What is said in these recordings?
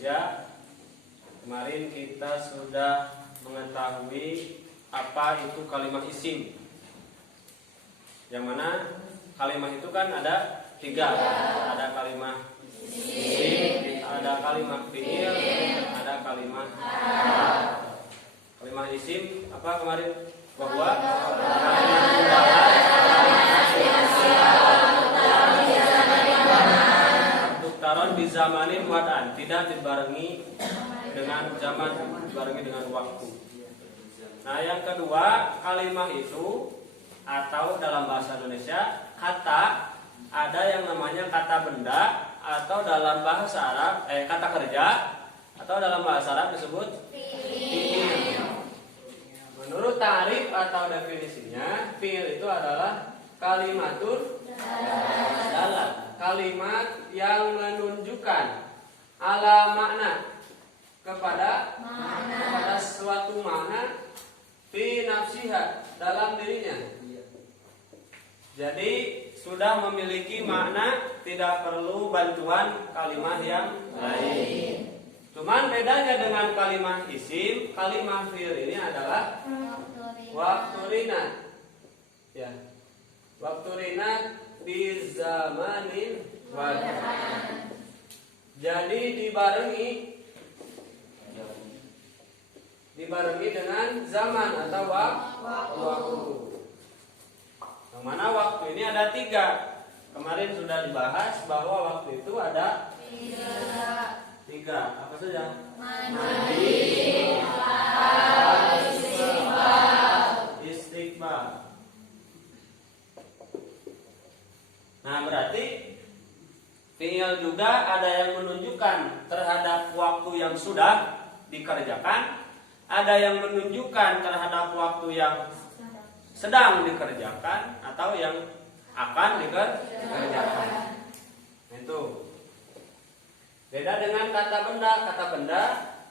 Indonesia. Kemarin kita sudah mengetahui apa itu kalimat isim. Yang mana kalimat itu kan ada 3. Ada kalimat isim, ada kalimat fi'il, ada kalimat hal. Kalimat isim apa kemarin? Bahwa Taron di zamanin wad'an, tidak dibarengi dengan zaman, dibarengi dengan waktu. Nah, yang kedua, kalimat itu atau dalam bahasa Indonesia kata, ada yang namanya kata benda, atau dalam bahasa Arab kata kerja, atau dalam bahasa Arab disebut fi'il. Menurut tarif atau definisinya, fi'il itu adalah kalimatur dalam, kalimat yang menunjukkan ala makna kepada suatu makna fi nafsiha, dalam dirinya. Jadi sudah memiliki makna, tidak perlu bantuan kalimat yang lain. Cuman bedanya dengan kalimat isim, kalimat fi'il ini adalah waktu rinat. Ya. Waktu rinat di zamanin wad'an. Jadi dibarengi dengan zaman atau waktu. Yang mana waktu ini ada 3. Kemarin sudah dibahas bahwa waktu itu ada 3. Apa saja? Mandi, istiqbal. Nah, berarti fi'il juga ada yang menunjukkan terhadap waktu yang sudah dikerjakan, ada yang menunjukkan terhadap waktu yang sedang dikerjakan, atau yang akan dikerjakan. Itu beda dengan kata benda. Kata benda,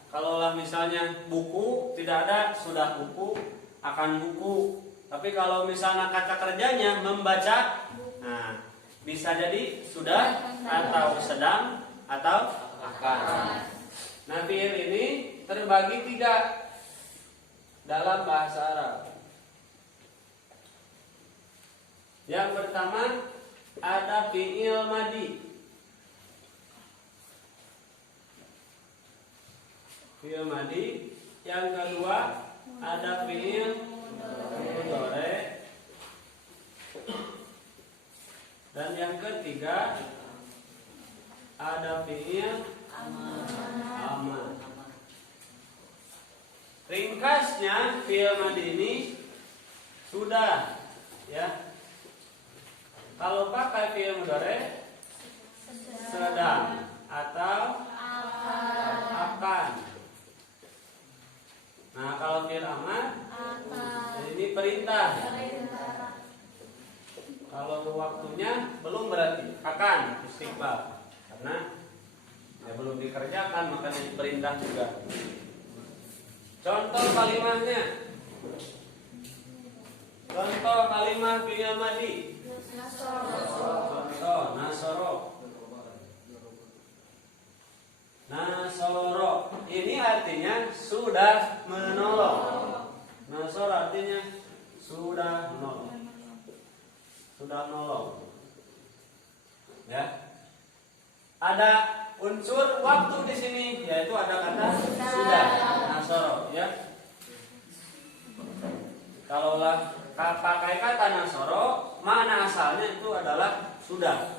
kalaulah misalnya buku, tidak ada sudah buku, akan buku. Tapi kalau misalnya kata kerjanya membaca, nah bisa jadi sudah atau sedang atau akan. Nah, fi'il ini terbagi 3 dalam bahasa Arab. Yang pertama ada fi'il madi. Fi'il madi. Yang kedua ada fi'il mudhari. Dan yang ketiga ada fi'il amar. Ringkasnya fi'il madi ini sudah, ya. Kalau pakai fi'il mudhari sedang atau akan. Nah, kalau fi'il amar ini perintah. Kalau waktunya belum berarti akan istiqbal, karena ya belum dikerjakan, makanya perintah juga. Contoh kalimatnya. Contoh kalimat fi'il madi. Contoh nasoro. Nasoro ini artinya sudah menolong. Nasoro artinya sudah menolong. Sudah menolong. Ya. Ada unsur waktu di sini, yaitu ada kata sudah. Nasoro, ya. Kalaulah pakai kata nasoro, makna asalnya itu adalah sudah.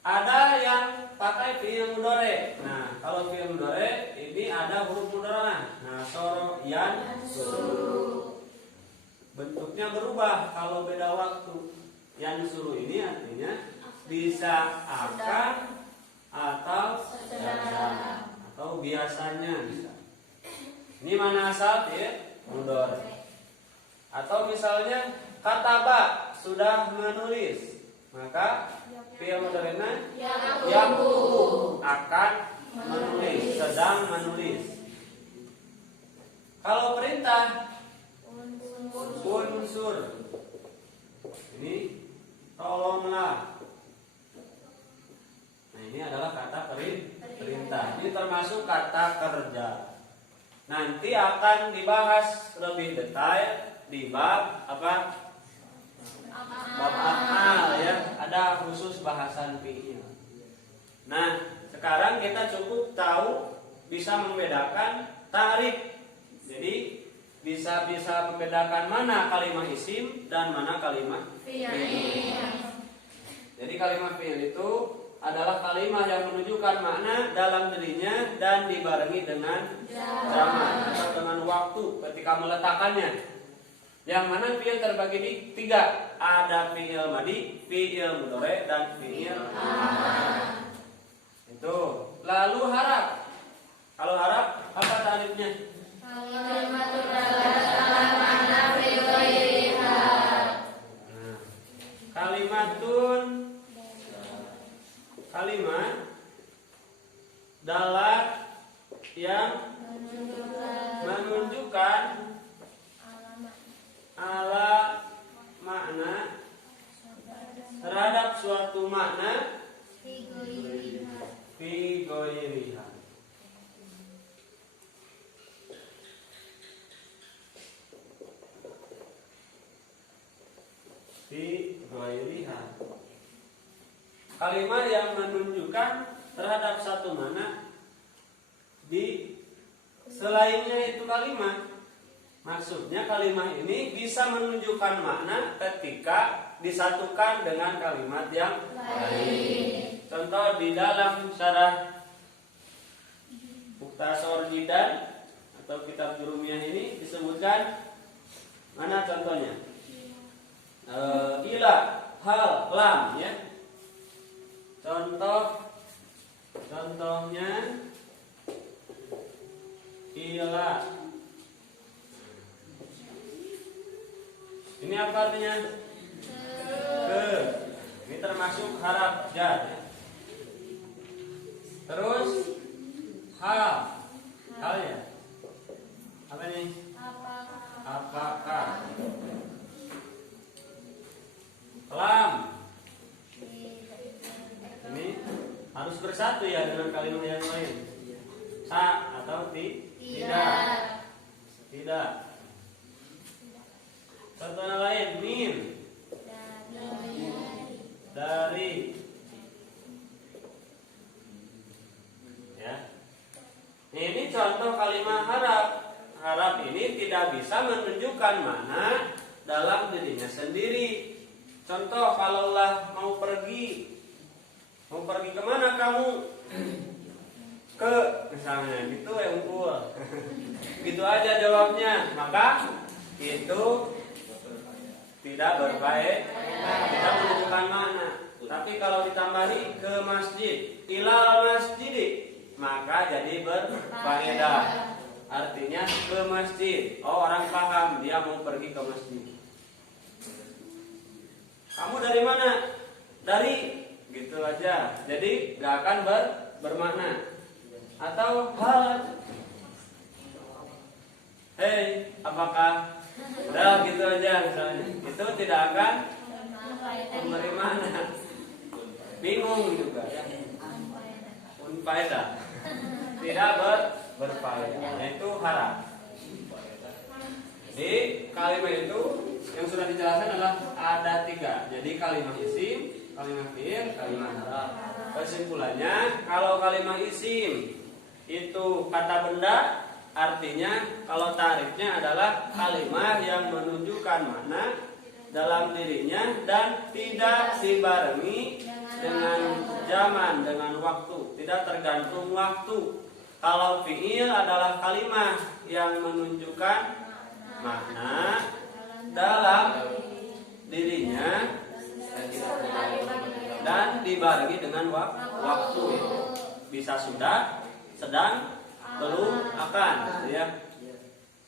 Ada yang pakai fi'il mudhari. Nah, kalau fi'il mudhari ini ada huruf mudhari. Nasoro yansuru. Bentuknya berubah kalau beda waktu. Yansuru ini artinya bisa akan atau sedang atau biasanya bisa. Ini mana asal ya? Mudhari. Atau misalnya kataba sudah menulis, maka fi'il mudhari'nya yaktubu akan menulis, sedang menulis. Kalau perintah unsur ini tolonglah. Nah, ini adalah kata perintah. Ini termasuk kata kerja. Nanti akan dibahas lebih detail di bab apa? Bab af'al ya. Ada khusus bahasan fi'il. Nah, sekarang kita cukup tahu bisa membedakan ta'rif. Jadi bisa membedakan mana kalimat isim dan mana kalimat fi'il. Jadi kalimat fi'il itu adalah kalimat yang menunjukkan makna dalam dirinya dan dibarengi dengan zaman atau dengan waktu ketika meletakkannya. Yang mana fi'il terbagi di 3. Ada fi'il madhi, fi'il mudhari, dan fi'il amr. Itu. Lalu harap. Kalau harap apa ta'rifnya? Kalimat dalat yang menunjukkan ala makna terhadap suatu makna fi ghairiha. Fi ghairiha. Kalimat yang menunjukkan terhadap satu makna di selainnya itu kalimat. Maksudnya kalimat ini bisa menunjukkan makna ketika disatukan dengan kalimat yang lain. Contoh di dalam syarah Mukhtasar Jidan atau kitab Jurumiyah ini disebutkan mana contohnya? Ila, hal, lam ya. Contohnya ila. Ini apa artinya? Ke. Ini termasuk harap jar. Terus hal. Hal ya. Apa ini? Apakah? Lam. Ini harus bersatu ya dengan kalimat yang lain. Sa atau tidak. Tidak. Contoh lain min. Dari. Ya. Ini contoh kalimat harap. Harap ini tidak bisa menunjukkan makna dalam dirinya sendiri. Contoh kalaulah mau pergi kemana kamu? Ke misalnya gitu ya unggul. Gitu aja jawabnya. Maka itu tidak berbaik, tidak menunjukkan makna. Tapi kalau ditambahi ke masjid, ilal masjid, maka jadi berfaedah. Artinya ke masjid. Oh, orang paham dia mau pergi ke masjid. Kamu dari mana? Dari gitu aja. Jadi gak akan bermakna. Atau hal. Hei, apakah? Udah gitu aja misalnya. Itu tidak akan memberi makna. Bingung juga ya. Unfaedah. Tidak berfaedah. Itu harap. Jadi kalimat itu yang sudah dijelaskan adalah ada 3. Jadi kalimat isim, kalimat fi'il, kalimat harap. Kesimpulannya, kalau kalimat isim itu kata benda, artinya kalau ta'rifnya adalah kalimat yang menunjukkan makna dalam dirinya dan tidak dibarengi dengan zaman, dengan waktu, tidak tergantung waktu. Kalau fi'il adalah kalimat yang menunjukkan makna dalam dirinya dan dibarengi dengan waktu. Bisa sudah, sedang, belum, akan ya.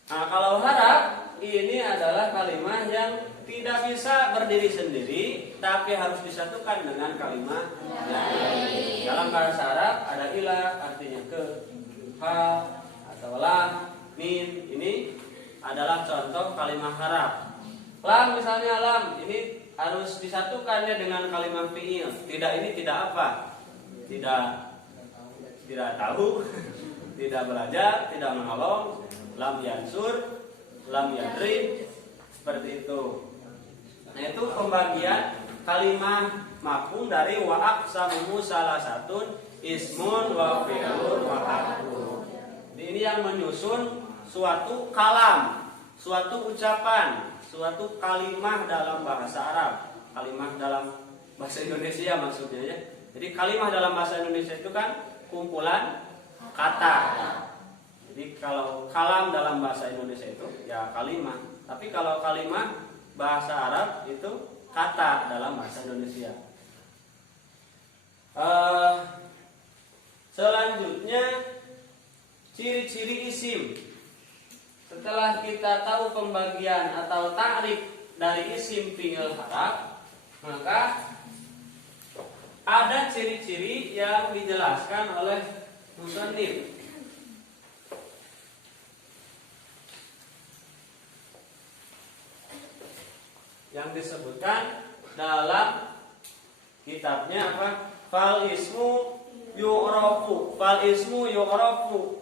Nah, kalau harap ini adalah kalimat yang tidak bisa berdiri sendiri tapi harus disatukan dengan kalimat lain. Dalam bahasa Arab ada ila artinya ke, hal atau lam, min. Ini adalah contoh kalimat harap. Lam misalnya lam ini harus disatukannya dengan kalimat fi'il. Tidak ini tidak apa? tidak tahu, tidak belajar, tidak menolong, lam yansur, lam yadrib, seperti itu. Nah, itu pembagian kalimah mafhum dari wa aqsamuhu salah satun ismun wa fi'lun wa harfun. Ini yang menyusun suatu kalam, suatu ucapan, suatu kalimah dalam bahasa Arab, kalimah dalam bahasa Indonesia maksudnya ya. Jadi kalimah dalam bahasa Indonesia itu kan kumpulan kata. Jadi kalau kalam dalam bahasa Indonesia itu ya kalimah, tapi kalau kalimah bahasa Arab itu kata dalam bahasa Indonesia. Selanjutnya ciri-ciri isim. Setelah kita tahu pembagian atau ta'rif dari isim fi'il haraf, maka ada ciri-ciri yang dijelaskan oleh musannif. Yang disebutkan dalam kitabnya apa? Fal ismu yu'rafu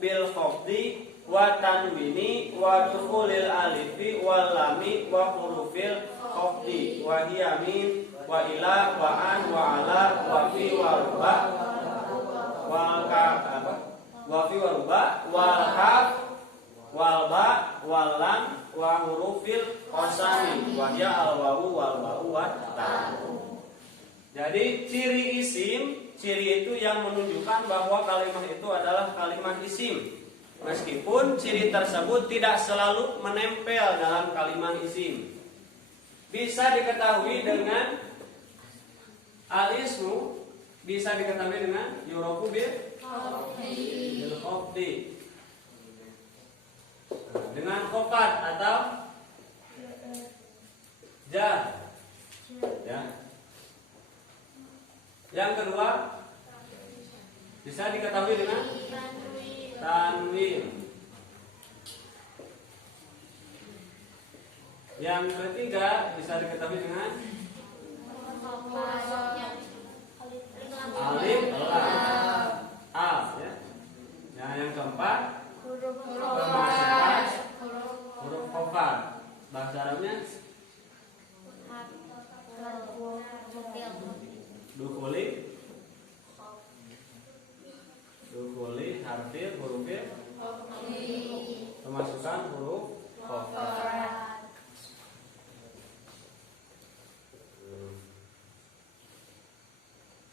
bil khafdi wa tanwini wa dukhulil alifi wal lami wa hurufil khafdi wa hiya min wa ila wa an wa ala wa fi wa ruba wal kaf wa fi wa ruba wal kaf wal ba wal lam wa hurufil qasami wa hiya al wawu wal ba'u wa ta. Jadi ciri isim, ciri itu yang menunjukkan bahwa kalimat itu adalah kalimat isim. Meskipun ciri tersebut tidak selalu menempel dalam kalimat isim. Bisa diketahui dengan al-ismu, bisa diketahui dengan yurofu bil khafdi. Dengan khofat atau jar. Ya. Yang kedua bisa diketahui dengan tanwin. Yang ketiga bisa diketahui dengan alif lam alif ya. Nah, yang keempat pemasukan huruf khofat. Bahasa Arabnya Dukhuli harfil hurufil pemasukan huruf khofat.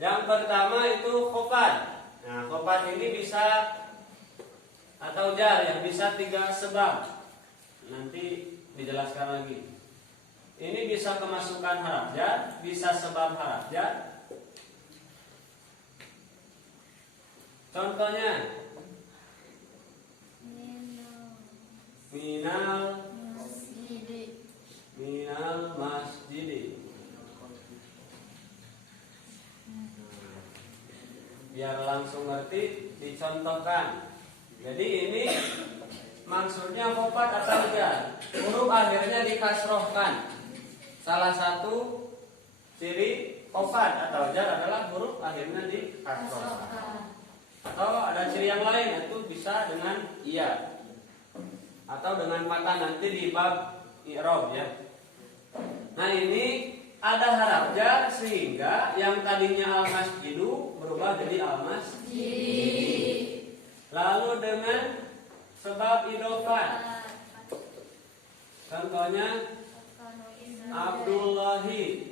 Yang pertama itu khofat. Nah, khofat ini bisa atau jar yang bisa 3 sebab. Nanti dijelaskan lagi. Ini bisa kemasukan haraf jar, bisa sebab haraf jar. Contohnya minal masjidi. Biar langsung ngerti, dicontohkan. Jadi ini maksudnya khofat atau jar. Huruf akhirnya dikasrohkan. Salah satu ciri khofat atau jar adalah huruf akhirnya dikasrohkan. Atau ada ciri yang lain, itu bisa dengan iya atau dengan fathah nanti di bab i'rab ya. Nah, ini ada haraf jar sehingga yang tadinya al-masjidu berubah jadi al-masjid. Lalu dengan sebab idhofah. Contohnya Abdullahi.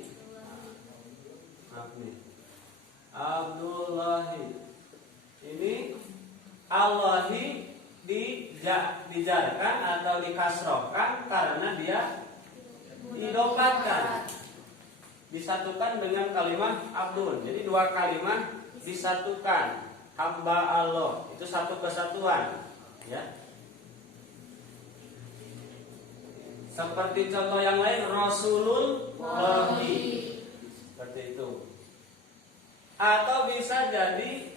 Abdullahi. Ini Allahi dijarkan atau dikasrohkan karena dia idhofatkan. Disatukan dengan kalimat Abdul. Jadi 2 kalimat disatukan. Hamba Allah. Itu satu kesatuan. Ya. Seperti contoh yang lain Rasulullahi. Seperti itu. Atau bisa jadi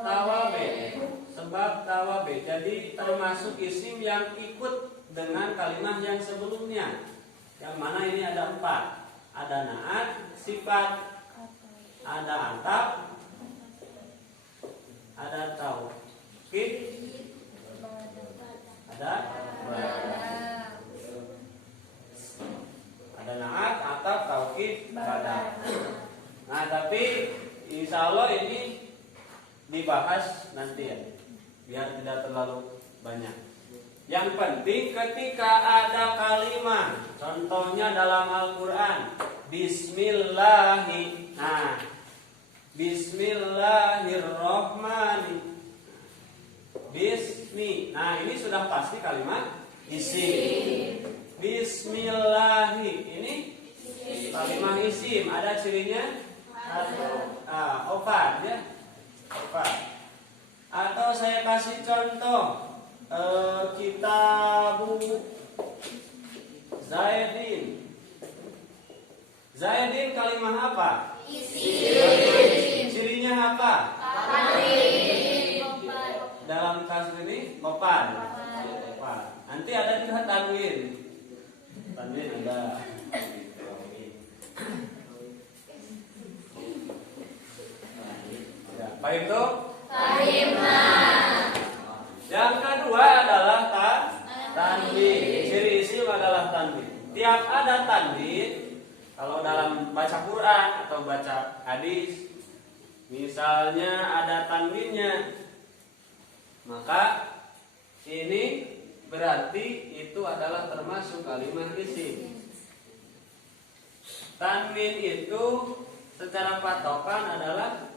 tawabe. Sebab tawabe. Jadi termasuk isim yang ikut dengan kalimat yang sebelumnya. Yang mana ini ada 4. Ada naat, sifat, ada antap, ada taukid, ada naat atau taukid badal. Nah, tapi insya Allah ini dibahas nanti ya, biar tidak terlalu banyak. Yang penting ketika ada kalimat, contohnya dalam Al-Quran, Bismillahi. Nah, Bismillahirrohmanirrohim. Bismi. Nah, ini sudah pasti kalimat isim. Bismillahi. Ini kalimat isim. Ada cirinya? Opat ya. Opat. Atau saya kasih contoh. Kitabu Zaidin. Zaidin kalimat apa? Isim. Cirinya apa? Dalam kasus ini kopan. Nanti ada juga tanwin. Tanwin ada. Apa itu? Yang kedua adalah tanwin. Ciri isim adalah tanwin. Tiap ada tanwin, kalau dalam baca Quran atau baca hadis, misalnya ada tanwinnya, maka ini berarti itu adalah termasuk kalimat isim. Tanwin itu secara patokan adalah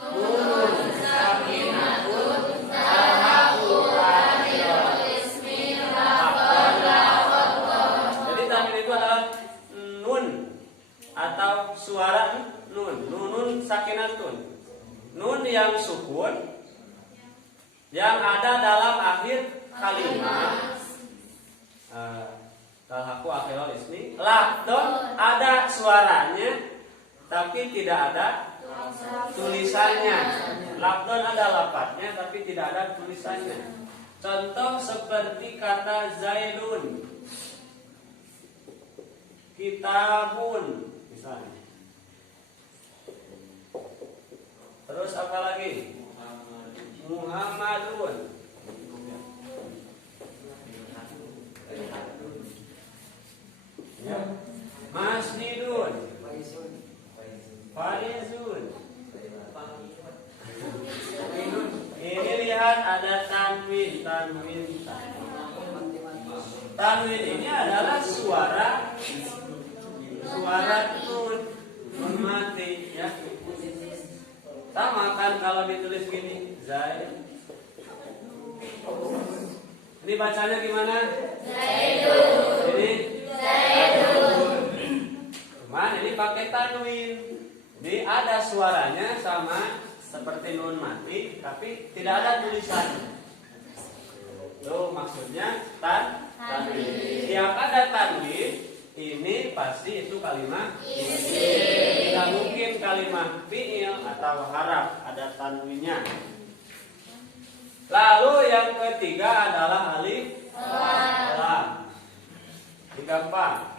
nun sakinatun Jadi tanwin itu adalah nun atau suara nun, nunun sakinatun. Nun yang sukun yang ada dalam akhir kalimat. Talhaku akhirul ismi. Lafdon ada suaranya tapi tidak ada tulisannya. Lafdon ada lafadznya tapi tidak ada tulisannya. Contoh seperti kata Zaidun, Kitabun misalnya. Terus apa lagi? Muhammadun. Ya. Masjidun. Faizun. Ini lihat ada tanwin. Tanwin ini adalah suara nun mati ya. Sama kan kalau ditulis gini, Zaid. Ini bacanya gimana? Zaidun. Ini Zaidun. Cuman ini pakai tanwin. Jadi ada suaranya sama seperti nun mati, tapi tidak ada tulisannya. Itu maksudnya tanwin. Tiap ada tanwin, ini pasti itu kalimat isim. Tidak mungkin kalimat fi'il atau haraf ada tanwinnya. Lalu yang ketiga adalah alif lam. Gampang.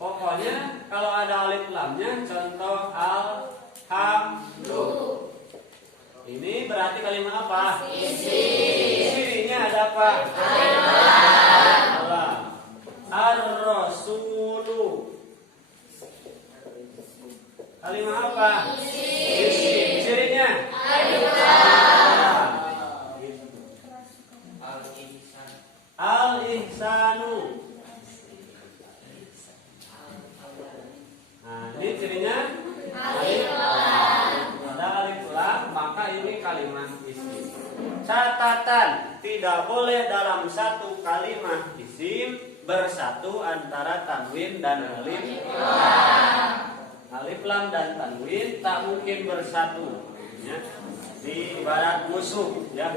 Pokoknya kalau ada alif lamnya, contoh alhamdu. Ini berarti kalimat apa? Isim. Cirinya ada apa? Alam. Ar-Rasulu. Kalimat apa? Isim. Cirinya? Al-Ihsanu. Nah, ini cirinya alif lam. Ada alif lam, maka ini kalimat isim. Catatan, tidak boleh dalam satu kalimat isim bersatu antara tanwin dan alif lam. Alif lam dan tanwin tak mungkin bersatu ya. Di ibarat musuh ya.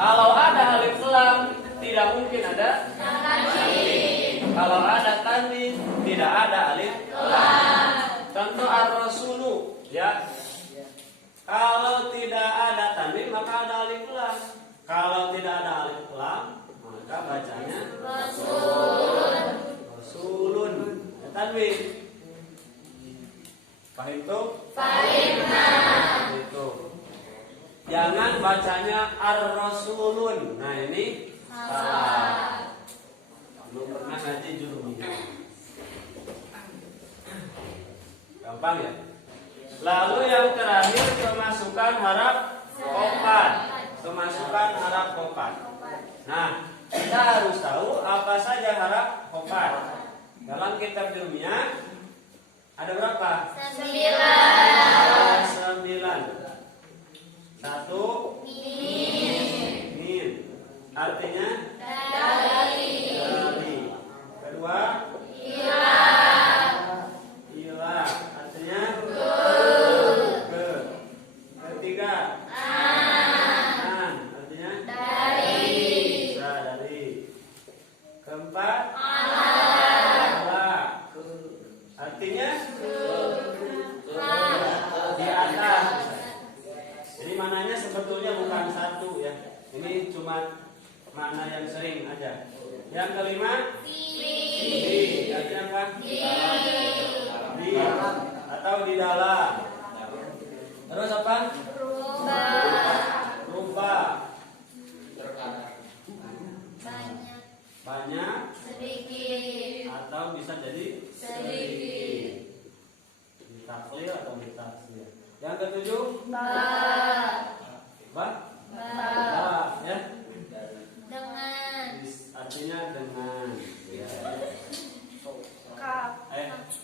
Kalau ada alif lam tidak mungkin ada tanwin. Kalau ada tanwin tidak ada alif lam. Contoh ar-rasulu ya. Kalau tidak ada tanwin maka ada alif lam. Kalau tidak ada alif lam maka bacanya rasulun. Tanwin. Paham itu? Paham. Itu. Jangan bacanya ar-rasulun. Nah, ini salah. Belum pernah ngaji jurumiyah. Gampang ya? Lalu yang terakhir kemasukan harap kokat. Kemasukan harap kokat. Nah, kita harus tahu apa saja harap kokat. Dalam kitab jurumiyah ada berapa? 9. Ada 9. Satu, min. Artinya dari. Kedua, ila. Artinya ke. Ketiga, an. Artinya bisa dari. Keempat, ala. Artinya di atas. Jadi mananya sebetulnya bukan satu ya. Ini cuma mana yang sering aja. Yang kelima, di. Artinya apa? Di atau di dalam. Terus apa? Rupa. Banyak. Sedikit. Atau bisa jadi Sedikit. ditaklil atau ditaksir. Yang ketujuh, ba, ya. Dengan. Artinya dengan. Ya. Kap.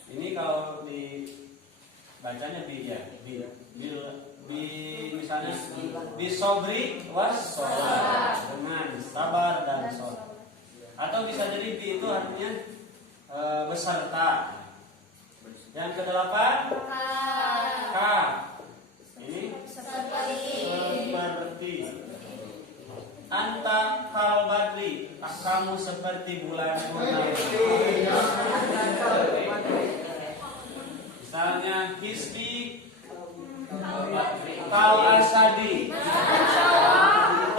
Ini kalau dibacanya bi ya, bi misalnya bi sobri was sholat, dengan sabar dan sholat. Atau bisa jadi bi itu artinya beserta. Yang kedelapan, ka. Ini seperti. Anta kal badri, kamu seperti bulan purnama. Misalnya hisbi kal asadi,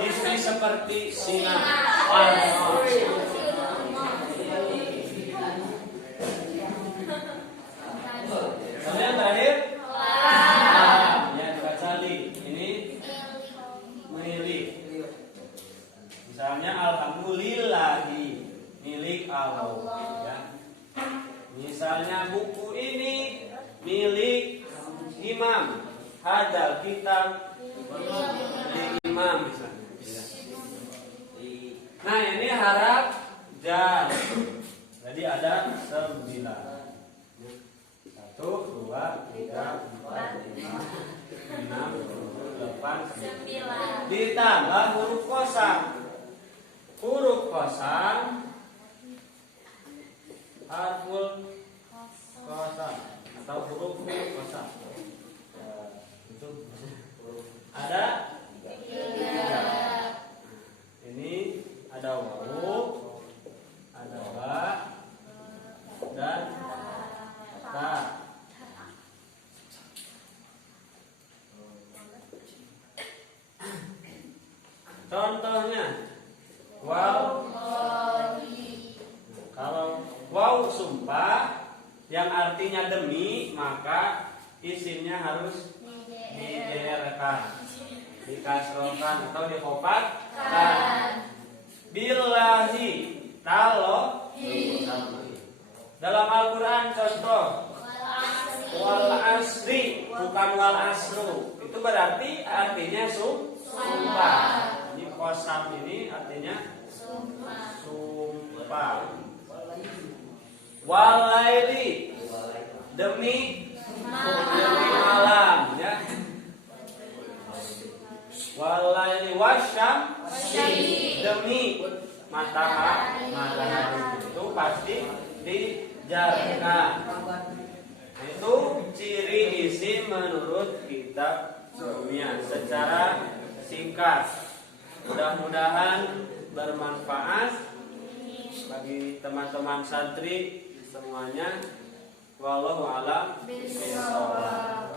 istri seperti singa. Kemudian terakhir, ya dibaca li. Ini milik. Misalnya alhamdulillahi, milik Allah. Ya. Misalnya buku ini milik imam. Hadal kitab milik imam misalnya. Nah ini harap jar. Jadi ada 9. 1, 2, 3, 4, 5, 6, 7, 8, 9. Ditambah huruf kosam. Huruf kosam harful kosam atau huruf kosam. Itu ada 3. Ini ada wawu, ada ba, dan ta. Contohnya waw. Kalau waw sumpah yang artinya demi, maka isimnya harus dijerkan, dikasrokan atau dikopakkan. Billahi, kalau dalam Al-Quran contoh wal asri, bukan wal asru. Itu berarti artinya sumpah. Ini kosam ini artinya sumpah. Walaili, demi malam ya. Walaili wasyam, demi matahari. Itu pasti dijarkan. Itu ciri isim menurut kitab jurumiyah secara singkat. Mudah-mudahan bermanfaat bagi teman-teman santri semuanya. Wallahu a'lam bishawab.